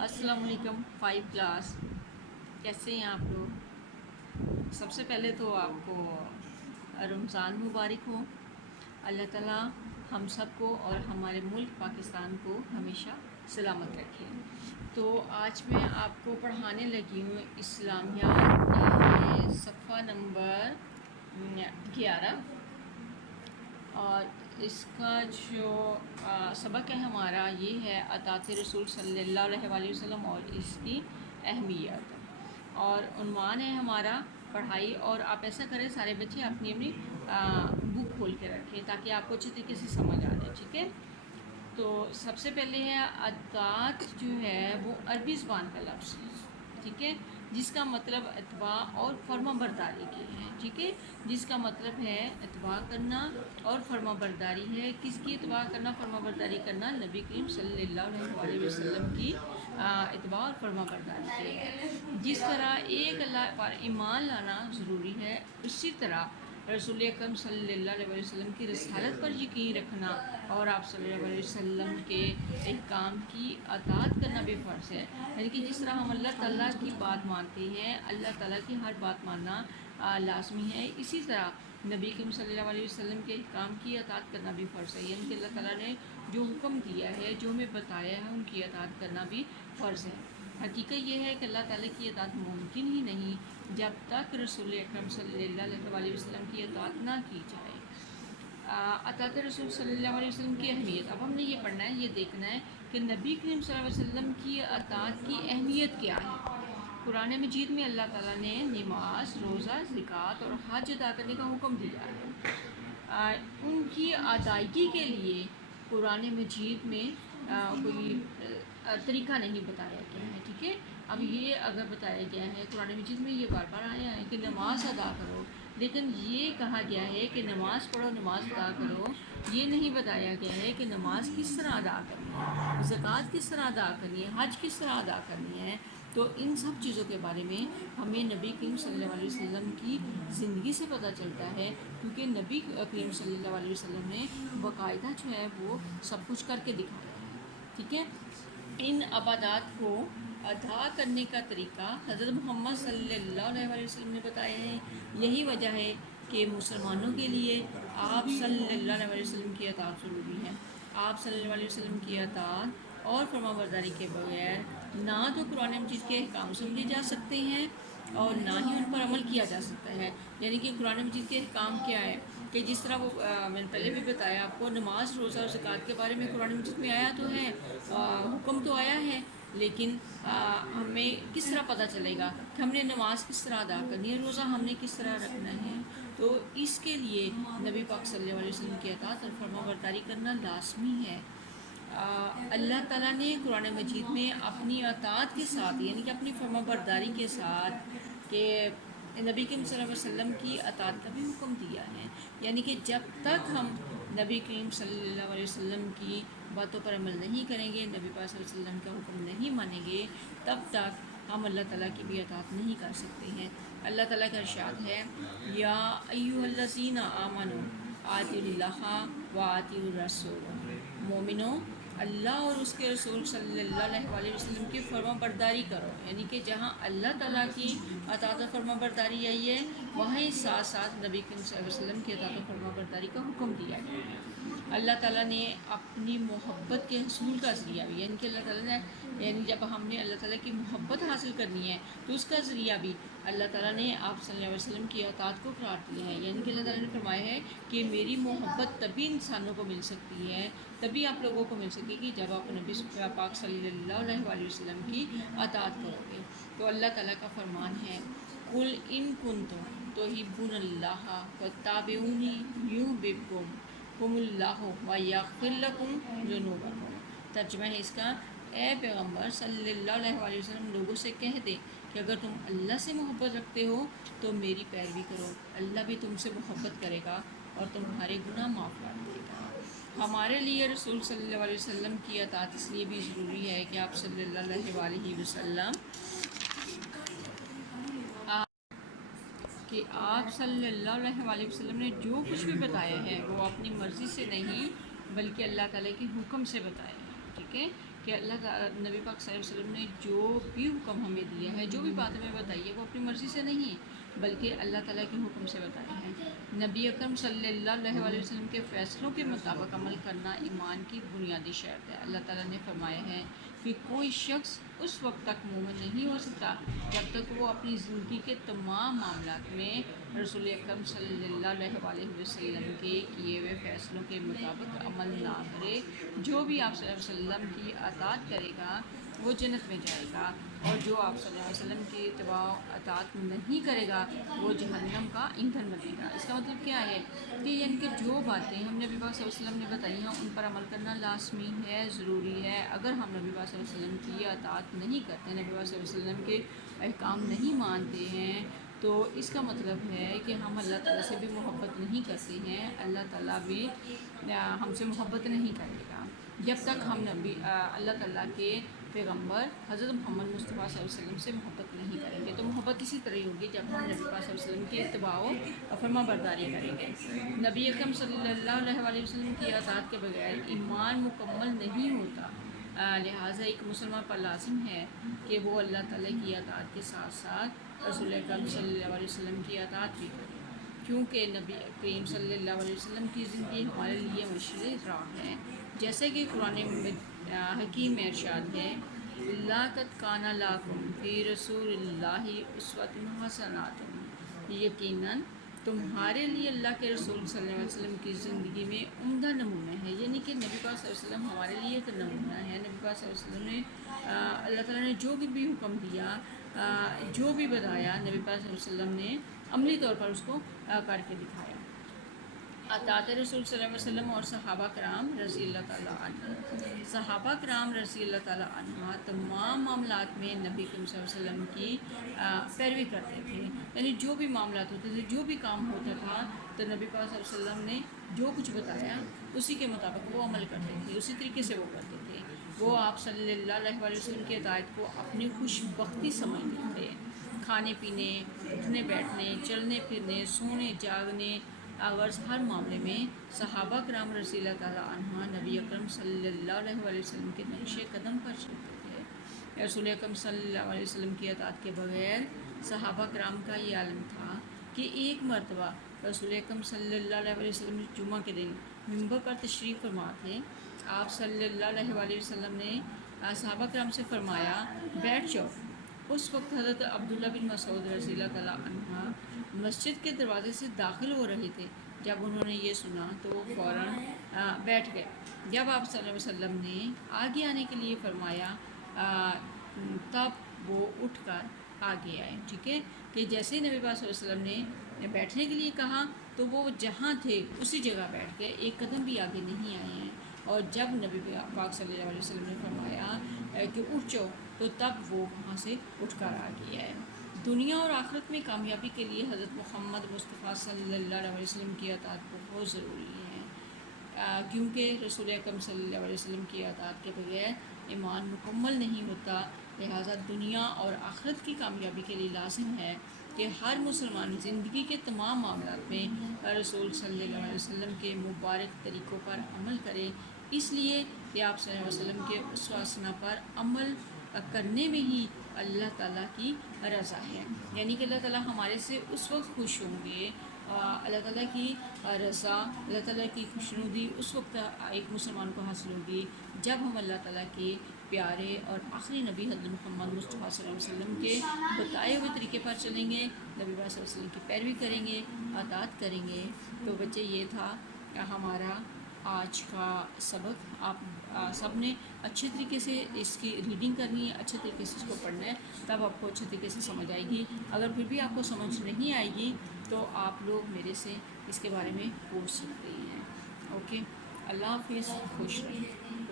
السلام علیکم 5 کلاس، کیسے ہیں آپ لوگ؟ سب سے پہلے تو آپ کو رمضان مبارک ہو۔ اللہ تعالیٰ ہم سب کو اور ہمارے ملک پاکستان کو ہمیشہ سلامت رکھے۔ تو آج میں آپ کو پڑھانے لگی ہوں اسلامیات صفحہ نمبر 11، اور اس کا جو سبق ہے ہمارا یہ ہے اطاعت رسول صلی اللہ علیہ وسلم اور اس کی اہمیت، اور عنوان ہے ہمارا پڑھائی۔ اور آپ ایسا کریں سارے بچے اپنی اپنی بک کھول کے رکھیں تاکہ آپ کو اچھی طریقے سے سمجھ آ جائے، ٹھیک ہے؟ تو سب سے پہلے ہے اطاعت جو ہے وہ عربی زبان کا لفظ ہے، ٹھیک ہے، جس کا مطلب اتباع اور فرما برداری کی ہے، ٹھیک ہے، جس کا مطلب ہے اتباع کرنا اور فرما برداری ہے۔ کس کی اتباع کرنا، فرما برداری کرنا؟ نبی کریم صلی اللہ علیہ وسلم کی اتباع اور فرما برداری کی ہے۔ جس طرح ایک اللہ پر ایمان لانا ضروری ہے، اسی طرح رسول اکرم صلی اللہ علیہ وسلم کی رسالت پر یقین رکھنا اور آپ صلی اللہ علیہ وسلم کے احکام کی اطاعت کرنا بھی فرض ہے۔ یعنی کہ جس طرح ہم اللہ تعالیٰ کی بات مانتے ہیں، اللہ تعالیٰ کی ہر بات ماننا لازمی ہے، اسی طرح نبی کریم صلی اللہ علیہ وسلم کے احکام کی اطاعت کرنا بھی فرض ہے۔ یعنی کہ اللہ تعالیٰ نے جو حکم دیا ہے، جو ہمیں بتایا ہے، ان کی اطاعت کرنا بھی فرض ہے۔ حقیقت یہ ہے کہ اللہ تعالیٰ کی اطاعت ممکن ہی نہیں جب تک رسول اکرم صلی اللہ علیہ وسلم کی اطاعت نہ کی جائے۔ اطاعت رسول صلی اللہ علیہ وسلم کی اہمیت، اب ہم نے یہ پڑھنا ہے، یہ دیکھنا ہے کہ نبی کریم صلی اللہ علیہ وسلم کی اطاعت کی اہمیت کیا ہے۔ قرآن مجید میں اللہ تعالیٰ نے نماز، روزہ، زکوٰۃ اور حج ادا کرنے کا حکم دیا ہے۔ ان کی ادائیگی کے لیے قرآن مجید میں کوئی طریقہ نہیں بتایا گیا ہے، ٹھیک ہے۔ اب یہ اگر بتایا گیا ہے قرآن مجید میں، یہ بار بار آیا ہے کہ نماز ادا کرو، لیکن یہ کہا گیا ہے کہ نماز پڑھو، نماز ادا کرو، یہ نہیں بتایا گیا ہے کہ نماز کس طرح ادا کرنی ہے، زکوٰۃ کس طرح ادا کرنی ہے، حج کس طرح ادا کرنی ہے۔ تو ان سب چیزوں کے بارے میں ہمیں نبی کریم صلی اللہ علیہ وسلم کی زندگی سے پتہ چلتا ہے، کیونکہ نبی کریم صلی اللہ علیہ وسلم نے باقاعدہ جو ہے وہ سب کچھ کر کے دکھایا ہے، ٹھیک ہے۔ ان عبادات کو ادا کرنے کا طریقہ حضرت محمد صلی اللہ علیہ وسلم نے بتایا ہے۔ یہی وجہ ہے کہ مسلمانوں کے لیے آپ صلی اللہ علیہ وسلم کی اطاعت ضروری ہے۔ آپ صلی اللہ علیہ وسلم کی اطاعت اور فرما برداری کے بغیر نہ تو قرآن مجید کے احکام سمجھے جا سکتے ہیں اور نہ ہی ان پر عمل کیا جا سکتا ہے۔ یعنی کہ قرآن مجید کے احکام کیا ہے کہ جس طرح وہ میں نے پہلے بھی بتایا آپ کو، نماز، روزہ اور زکوٰۃ کے بارے میں قرآن مجید میں آیا تو ہے، حکم تو آیا ہے، لیکن ہمیں کس طرح پتہ چلے گا کہ ہم نے نماز کس طرح ادا کرنی ہے، روزہ ہم نے کس طرح رکھنا ہے؟ تو اس کے لیے نبی پاک صلی اللہ علیہ وسلم کی اطاعت اور فرما برداری کرنا لازمی ہے۔ اللہ تعالیٰ نے قرآن مجید میں اپنی اطاعت کے ساتھ، یعنی کہ اپنی فرما برداری کے ساتھ، کہ نبی کریم صلی اللہ علیہ وسلم کی اطاعت کا بھی حکم دیا ہے۔ یعنی کہ جب تک ہم نبی کریم صلی اللہ علیہ وسلم کی باتوں پر عمل نہیں کریں گے، نبی پاک صلی اللہ علیہ وسلم کا حکم نہیں مانیں گے، تب تک ہم اللہ تعالیٰ کی بھی اطاعت نہیں کر سکتے ہیں۔ اللہ تعالیٰ کا ارشاد ہے، یا ایھا الذین آمنوا اطیعوا اللہ و اطیعوا الرسول، مومنوں اللہ اور اس کے رسول صلی اللہ علیہ وسلم کی فرما برداری کرو۔ یعنی کہ جہاں اللہ تعالیٰ کی اطاعت و فرما برداری آئی ہے، وہیں ساتھ ساتھ نبی کریم صلی اللہ علیہ وسلم کی اطاعت و فرما برداری کا حکم دیا گیا ہے۔ اللہ تعالیٰ نے اپنی محبت کے حصول کا ذریعہ بھی، یعنی کہ اللہ تعالیٰ نے، یعنی جب ہم نے اللہ تعالیٰ کی محبت حاصل کرنی ہے تو اس کا ذریعہ بھی اللہ تعالیٰ نے آپ صلی اللہ علیہ وسلم کی اطاعت کو قرار دیا ہے۔ یعنی کہ اللہ تعالیٰ نے فرمایا ہے کہ میری محبت تبھی انسانوں کو مل سکتی ہے، تبھی آپ لوگوں کو مل سکے گی جب آپ نبی پاک صلی اللہ علیہ وسلم کی اطاعت کرو گے۔ تو اللہ تعالیٰ کا فرمان ہے، قل ان کنتم تحبون اللہ فاتبعونی یحببکم اللہ ویغفر لکم ذنوبکم۔ ترجمہ ہے اس کا، اے پیغمبر صلی اللہ علیہ وسلم لوگوں سے کہہ دے کہ اگر تم اللہ سے محبت رکھتے ہو تو میری پیروی کرو، اللہ بھی تم سے محبت کرے گا اور تمہارے گناہ معاف کر دے گا۔ ہمارے لیے رسول صلی اللہ علیہ وسلم کی اطاعت اس لیے بھی ضروری ہے کہ آپ صلی اللہ علیہ وسلم نے جو کچھ بھی بتایا ہے وہ اپنی مرضی سے نہیں بلکہ اللہ تعالیٰ کے حکم سے بتایا ہے، ٹھیک ہے، کہ اللہ نبی پاک صلی اللہ علیہ وسلم نے جو بھی حکم ہمیں دیا ہے، جو بھی بات ہمیں بتائی ہے، وہ اپنی مرضی سے نہیں بلکہ اللہ تعالیٰ کے حکم سے بتائے ہیں۔ نبی اکرم صلی اللہ علیہ وسلم کے فیصلوں کے مطابق عمل کرنا ایمان کی بنیادی شرط ہے۔ اللہ تعالیٰ نے فرمایا ہے کہ کوئی شخص اس وقت تک مومن نہیں ہو سکتا جب تک وہ اپنی زندگی کے تمام معاملات میں رسول اکرم صلی اللہ علیہ وسلم کے کیے ہوئے فیصلوں کے مطابق عمل نہ کرے۔ جو بھی آپ صلی اللہ علیہ وسلم کی اطاعت کرے گا وہ جنت میں جائے گا، اور جو آپ صلی اللہ علیہ وسلم کی اتباع و اطاعت نہیں کرے گا وہ جہنم کا ایندھن بنے گا۔ اس کا مطلب کیا ہے کہ یعنی کہ جو باتیں ہم نبی پاک صلی اللہ علیہ وسلم نے بتائی ہیں ان پر عمل کرنا لازمی ہے، ضروری ہے۔ اگر ہم نبی پاک صلی اللہ علیہ وسلم کی اطاعت نہیں کرتے، نبی پاک صلی اللہ علیہ وسلم کے احکام نہیں مانتے ہیں، تو اس کا مطلب ہے کہ ہم اللہ تعالیٰ سے بھی محبت نہیں کرتے ہیں، اللہ تعالیٰ بھی ہم سے محبت نہیں کرے گا جب تک ہم اللہ تعالیٰ کے پیغمبر حضرت محمد مصطفیٰ صلی اللہ علیہ وسلم سے محبت نہیں کریں گے۔ تو محبت اسی طرح ہوگی جب ہم نبی پاک صلی اللہ علیہ وسلم کی اتباع و فرما برداری کریں گے۔ نبی اکرم صلی اللہ علیہ وسلم کی اطاعت کے بغیر ایمان مکمل نہیں ہوتا، لہٰذا ایک مسلمان پر لازم ہے کہ وہ اللہ تعالیٰ کی اطاعت کے ساتھ ساتھ رسول اکرم صلی اللہ علیہ وسلم کی اطاعت بھی کرے، کیونکہ نبی کریم صلی اللہ علیہ وسلم کی زندگی ہمارے لیے مشرع راہ ہے۔ جیسے کہ قرآن حکیم میں ارشاد ہے، لَقَدْ كَانَ لَكُمْ فِي رَسُولِ اللَّهِ أُسْوَةٌ حَسَنَةٌ، یقیناً تمہارے لیے اللہ کے رسول صلی اللہ علیہ وسلم کی زندگی میں عمدہ نمونہ ہے۔ یعنی کہ نبی پاک صلی اللہ علیہ وسلم ہمارے لیے ایک نمونہ ہے۔ نبی پاک صلی اللہ علیہ وسلم نے اللہ تعالیٰ نے جو بھی حکم دیا، جو بھی بتایا، نبی پاک صلی اللہ علیہ وسلم نے عملی طور پر اس کو کر کے دکھایا۔ اطاعت رسول صلی اللہ علیہ وسلم اور صحابہ کرام رضی اللہ تعالیٰ عنہ، صحابہ کرام رضی اللہ تعالیٰ عنہ تمام معاملات میں نبی کریم صلی اللہ علیہ وسلم کی پیروی کرتے تھے۔ یعنی جو بھی معاملات ہوتے تھے، جو بھی کام ہوتا تھا، تو نبی پاک صلی اللہ علیہ وسلم نے جو کچھ بتایا اسی کے مطابق وہ عمل کرتے تھے، اسی طریقے سے وہ کرتے تھے۔ وہ آپ صلی اللہ علیہ وسلم کی اطاعت کو اپنی خوش بختی سمجھتے تھے۔ کھانے پینے، اٹھنے بیٹھنے، چلنے پھرنے، سونے جاگنے، غرض ہر معاملے میں صحابہ کرام رضی اللہ تعالیٰ عنہ نبی اکرم صلی اللہ علیہ وسلم کے نقش قدم پر چلتے تھے۔ رسول اکرم صلی اللہ علیہ وسلم کی اطاعت کے بغیر صحابہ کرام کا یہ عالم تھا کہ ایک مرتبہ رسول اکرم صلی اللہ علیہ وسلم جمعہ کے دن منبر پر تشریف فرما تھے۔ آپ صلی اللہ علیہ وسلم نے صحابہ کرام سے فرمایا، بیٹھ جاؤ۔ اس وقت حضرت عبداللہ بن مسعود رضی اللہ تعالیٰ عنہ مسجد کے دروازے سے داخل ہو رہے تھے۔ جب انہوں نے یہ سنا تو وہ فوراً بیٹھ گئے۔ جب آپ صلی اللہ علیہ وسلم نے آگے آنے کے لیے فرمایا تب وہ اٹھ کر آگے آئے۔ ٹھیک ہے، کہ جیسے ہی نبی پاک صلی اللہ علیہ وسلم نے بیٹھنے کے لیے کہا تو وہ جہاں تھے اسی جگہ بیٹھ گئے، ایک قدم بھی آگے نہیں آئے ہیں۔ اور جب نبی پاک صلی اللہ علیہ وسلم نے فرمایا کہ اٹھ جاؤ تو تب وہ وہاں سے اٹھ کر آگے آئے۔ دنیا اور آخرت میں کامیابی کے لیے حضرت محمد مصطفیٰ صلی اللہ علیہ وسلم کی اطاعت بہت ضروری ہے، کیونکہ رسول اکرم صلی اللہ علیہ وسلم کی اطاعت کے بغیر ایمان مکمل نہیں ہوتا۔ لہٰذا دنیا اور آخرت کی کامیابی کے لیے لازم ہے کہ ہر مسلمان زندگی کے تمام معاملات میں رسول صلی اللہ علیہ وسلم کے مبارک طریقوں پر عمل کرے، اس لیے کہ آپ صلی اللہ علیہ وسلم کے اسوہ حسنہ پر عمل کرنے میں ہی اللہ تعالیٰ کی رضا ہے۔ یعنی کہ اللہ تعالیٰ ہمارے سے اس وقت خوش ہوں گے، اللہ تعالیٰ کی رضا، اللہ تعالیٰ کی خوشنودی اس وقت ایک مسلمان کو حاصل ہوگی جب ہم اللہ تعالیٰ کے پیارے اور آخری نبی حضرت محمد مصطفیٰ صلی اللہ علیہ وسلم کے بتائے ہوئے طریقے پر چلیں گے، نبی صلی اللہ علیہ وسلم کی پیروی کریں گے، اطاعت کریں گے۔ تو بچے یہ تھا ہمارا آج کا سبق۔ آپ سب نے اچھے طریقے سے اس کی ریڈنگ کرنی ہے، اچھے طریقے سے اس کو پڑھنا ہے، تب آپ کو اچھے طریقے سے سمجھ آئے گی۔ اگر پھر بھی آپ کو سمجھ نہیں آئے گی تو آپ لوگ میرے سے اس کے بارے میں پوچھ سکتے ہیں۔ اوکے، اللہ حافظ، خوش رہیں۔